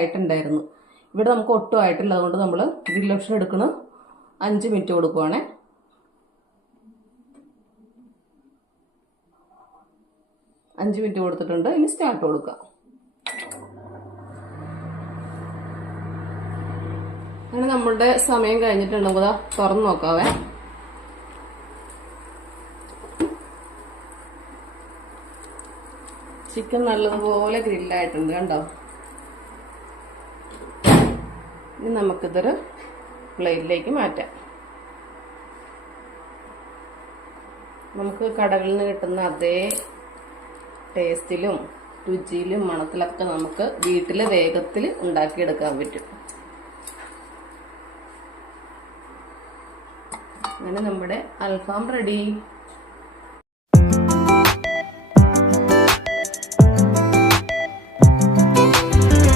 ആയിട്ടുണ്ടായിരുന്നു. ഇവിടെ നമുക്ക് ഒട്ടും ആയിട്ടില്ല. അതുകൊണ്ട് നമ്മൾ ഗ്രിൽ ഓപ്ഷൻ എടുക്കണ 5 മിനിറ്റ് കൊടുക്കുവാണേ. അഞ്ച് മിനിറ്റ് കൊടുത്തിട്ടുണ്ട്. ഇനി സ്റ്റാർട്ട് കൊടുക്കാം. അങ്ങനെ നമ്മളുടെ സമയം കഴിഞ്ഞിട്ടുണ്ടെങ്കിൽ തുറന്നു നോക്കാവേ. ചിക്കൻ നല്ലതുപോലെ ഗ്രില്ലായിട്ടുണ്ട് കണ്ടോ. ഇനി നമുക്കിതൊരു പ്ലേറ്റിലേക്ക് മാറ്റാം. നമുക്ക് കടകളിൽ നിന്ന് കിട്ടുന്ന അതേ ടേസ്റ്റിലും രുചിയിലും മണത്തിലൊക്കെ നമുക്ക് വീട്ടിൽ വേഗത്തിൽ ഉണ്ടാക്കിയെടുക്കാൻ പറ്റും. അങ്ങനെ നമ്മുടെ അൽഫാം റെഡി.